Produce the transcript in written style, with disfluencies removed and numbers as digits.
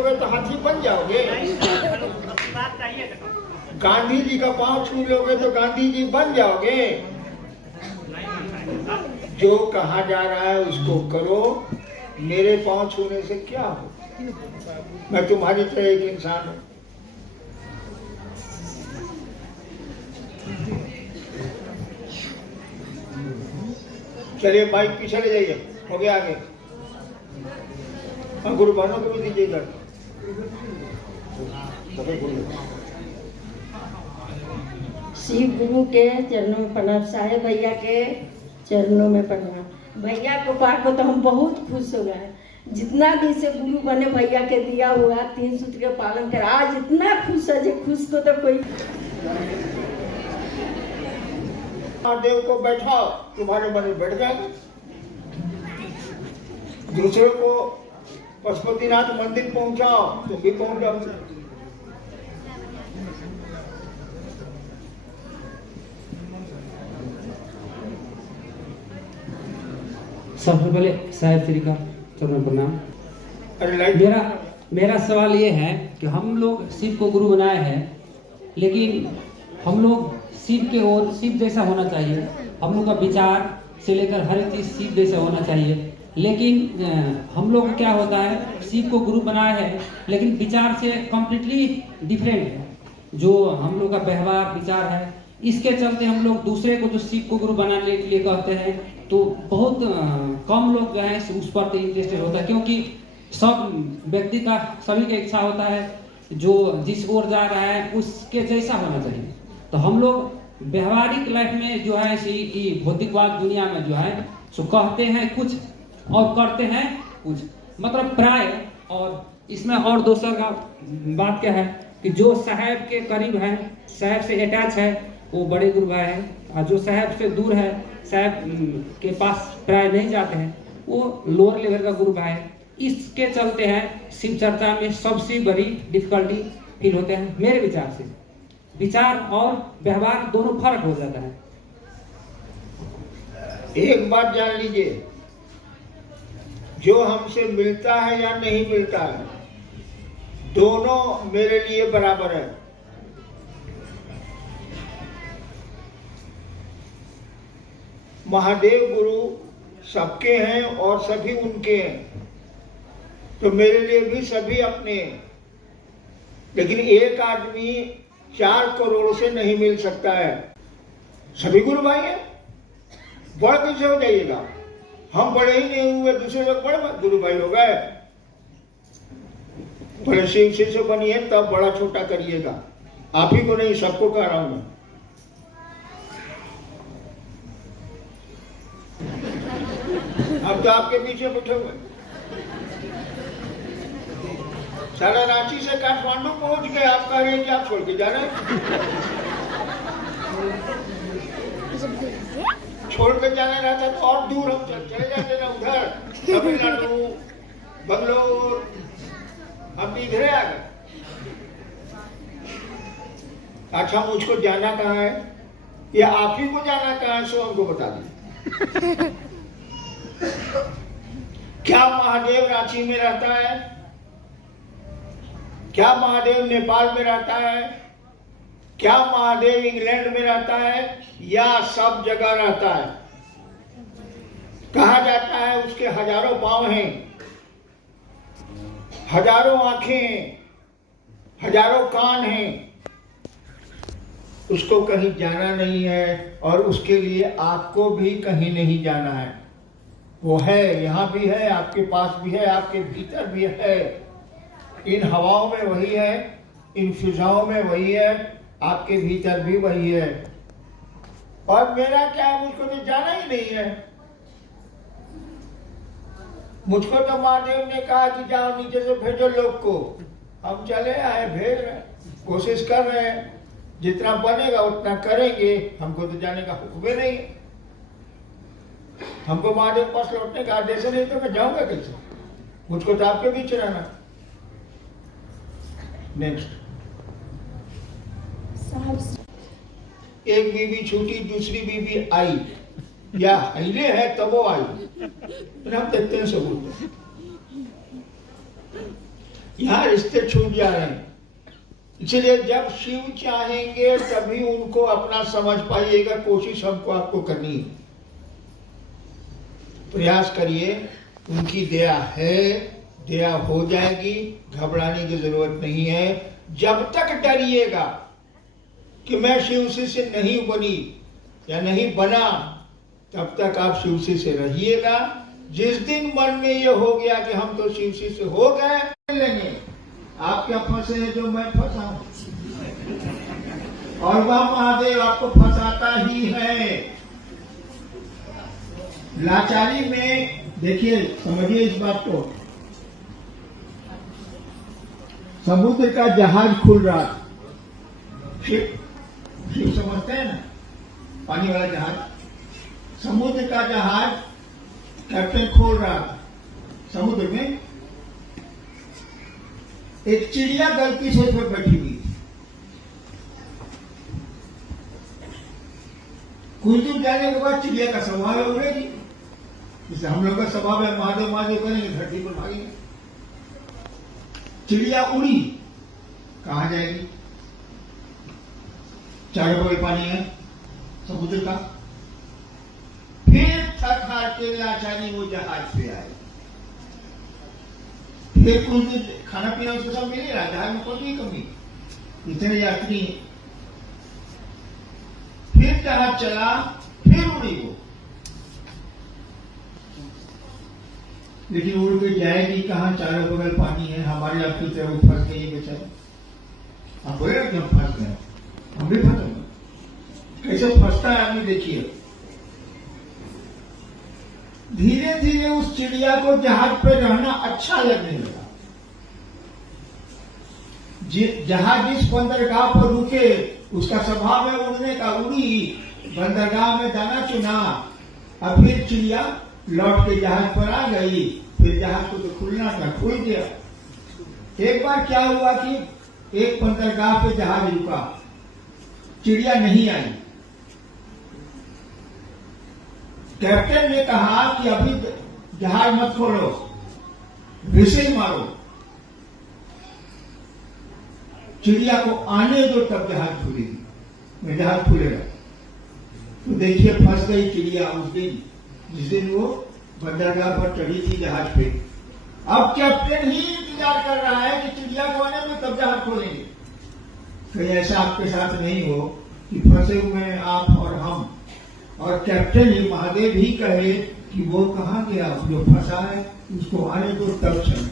तो हाथी बन जाओगे। गांधी जी का पांव छू लोगे तो गांधी जी बन जाओगे। जो कहा जा रहा है उसको करो। मेरे पांव छूने से क्या हो, मैं तुम्हारी तरह एक इंसान हूं। चलिए बाइक पीछे ले जाइए, हो गया आगे। हाँ, गुरु बहनों को भी दीजिए इधर। शिव गुरु के चरणों में प्रणाम, साहे भैया के चरणों में प्रणाम। भैया को पाकर तो हम बहुत खुश हो गए। जितना दिन से गुरु बने भैया के दिया हुआ 3 सूत्र के पालन कर, आज इतना खुश है जो खुश को तो कोई। महादेव को बैठाओ, तुम्हारे मन में बैठ जाएगा। दूसरे को पशुपतिनाथ मंदिर पहुंचाओ, तुम भी पहुंच जाओगे। सबसे पहले साहिब श्री का चरण प्रणाम। अरे लाइट मेरा सवाल ये है कि हम लोग शिव को गुरु बनाए हैं, लेकिन हम लोग शिव के ओर शिव जैसा होना चाहिए। हम लोग का विचार से लेकर हर एक चीज शिव जैसा होना चाहिए, लेकिन हम लोग क्या होता है, शिव को गुरु बनाए हैं लेकिन विचार से कम्प्लीटली डिफरेंट है। जो हम लोग का व्यवहार विचार है, इसके चलते हम लोग दूसरे को जो शिव को गुरु बनाने के लिए कहते हैं तो बहुत कम लोग जो है उस पर इंटरेस्टेड होता है, क्योंकि सब व्यक्ति का सभी का इच्छा होता है जो जिस ओर जा रहा है उसके जैसा होना चाहिए। तो हम लोग व्यवहारिक लाइफ में जो है कि भौतिकवाद दुनिया में जो है सो कहते हैं कुछ और करते हैं कुछ, मतलब प्राय। और इसमें और दूसरा का बात क्या है कि जो साहब के करीब है, साहब से अटैच है, वो बड़े गुरु भाई है, और जो साहब से दूर है, साहब के पास प्राय नहीं जाते हैं, वो लोअर लेवल का गुरु भाई है। इसके चलते हैं शिव चर्चा में सबसे बड़ी डिफिकल्टी फील होते हैं। मेरे विचार से विचार और व्यवहार दोनों फर्क हो जाता है। एक बात जान लीजिए, जो हमसे मिलता है या नहीं मिलता है, दोनों मेरे लिए बराबर है। महादेव गुरु सबके हैं और सभी उनके हैं, तो मेरे लिए भी सभी अपने हैं। लेकिन एक आदमी 4 करोड़ से नहीं मिल सकता है। सभी गुरु भाई हैं, बड़ कैसे हो जाइएगा? हम बड़े ही नहीं हुए, दूसरे लोग बड़े गुरु भाई हो गए। बड़े शिव से बनिए तब बड़ा छोटा करिएगा। आप ही को नहीं, सबको कह रहा हूं मैं। अब तो आपके पीछे बैठे हुए, सारा रांची से काठमांडू पहुंच गए, आप कह रहे हैं कि आप छोड़ के जा रहे हैं। छोड़ के जाना रहता तो और दूर हम चले जाते ना, उधर तमिलनाडु, बंगलोर, हम इधर आ गए। अच्छा, मुझको जाना कहाँ है या आप ही को जाना कहाँ है, सो हमको बता दीजिए। क्या महादेव रांची में रहता है? क्या महादेव नेपाल में रहता है? क्या महादेव इंग्लैंड में रहता है? या सब जगह रहता है? कहा जाता है उसके हजारों पांव हैं, हजारों आंखें हैं, हजारों कान हैं। उसको कहीं जाना नहीं है और उसके लिए आपको भी कहीं नहीं जाना है। वो है, यहाँ भी है, आपके पास भी है, आपके भीतर भी है। इन हवाओं में वही है, इन फिजाओं में वही है, आपके भीतर भी वही है। और मेरा क्या है, मुझको तो जाना ही नहीं है। मुझको तो महादेव ने कहा कि जाओ नीचे से भेजो लोग को। हम चले आए, भेज रहे, कोशिश कर रहे हैं, जितना बनेगा उतना करेंगे। हमको तो जाने का हुक्म नहीं। हमको महादेव पास लौटने का आदेश नहीं, तो मैं जाऊंगा कैसे? मुझको तो आपके बीच रहना। नेक्स्ट। एक बीवी छूटी, दूसरी बीवी आई, या हिले है तब वो आई। हम देखते हैं सबूत। यहाँ रिश्ते छूट जा रहे हैं। इसलिए जब शिव चाहेंगे तभी उनको अपना समझ पाइएगा। कोशिश हमको आपको करनी है, प्रयास करिए। उनकी दया है, दया हो जाएगी, घबराने की जरूरत नहीं है। जब तक डरिएगा कि मैं शिव से नहीं बनी या नहीं बना, तब तक आप शिव से रहिएगा। जिस दिन मन में ये हो गया कि हम तो शिव से हो गए, लेंगे आप क्या फंसे हैं जो मैं फंसा हूं, और वह महादेव आपको फंसाता ही है। लाचारी में देखिए, समझिए इस बात को। समुद्र का जहाज खुल रहा, शिव समझते हैं ना, पानी वाला जहाज। समुद्र का जहाज कैप्टन खोल रहा था। समुद्र में एक चिड़िया गलती से उसमें बैठी हुई थी। कुछ दूर जाने के बाद चिड़िया का स्वभाव है उड़ेगी, जैसे हम लोग का स्वभाव है महादेव महादेव करेंगे, धरती पर भागेंगे। चिड़िया उड़ी, कहां जाएगी? चारों बगल पानी है समुद्र का। फिर थक हार के लाचारी वो जहाज पे आए। फिर कुछ दिन खाना पीना उसको सब मिले रहा, जहाज में कोई कमी, इतने यात्री। फिर जहाज चला, फिर उड़ी वो, लेकिन उड़ के जाएगी कहां? चारों बगल पानी है, हमारे आपकी तरह फंस गई बेचारे। आप बोले ना कि हम फंस गए, हम भी फंस गए। कैसे फंसता है आदमी देखिए। धीरे धीरे उस चिड़िया को जहाज पे रहना अच्छा लगने लगा। जहाज जिस बंदरगाह पर रुके, उसका स्वभाव है उड़ने का, उड़ी, बंदरगाह में दाना चुना। अब फिर चिड़िया लौट के जहाज पर आ गई। फिर जहाज को तो खुलना था, खुल गया। एक बार क्या हुआ कि एक बंदरगाह पे जहाज रुका, चिड़िया नहीं आई। कैप्टन ने कहा कि अभी जहाज मत खोलो, विसिल मारो, चिड़िया को आने दो, तब जहाज खुलेगी, मैं जहाज खुलेगा। तो देखिए फंस गई चिड़िया उस दिन, जिस दिन वो बंदरगाह पर चढ़ी थी जहाज पे। अब कैप्टन ही इंतजार कर रहा है कि चिड़िया को आने दो तब जहाज खोलेंगे। कहीं ऐसा आपके साथ नहीं हो कि फंसे हुए हैं आप और हम, और कैप्टन ही महादेव ही कहे कि वो कहाँ गया, जो फंसा है उसको आने दो तब चल।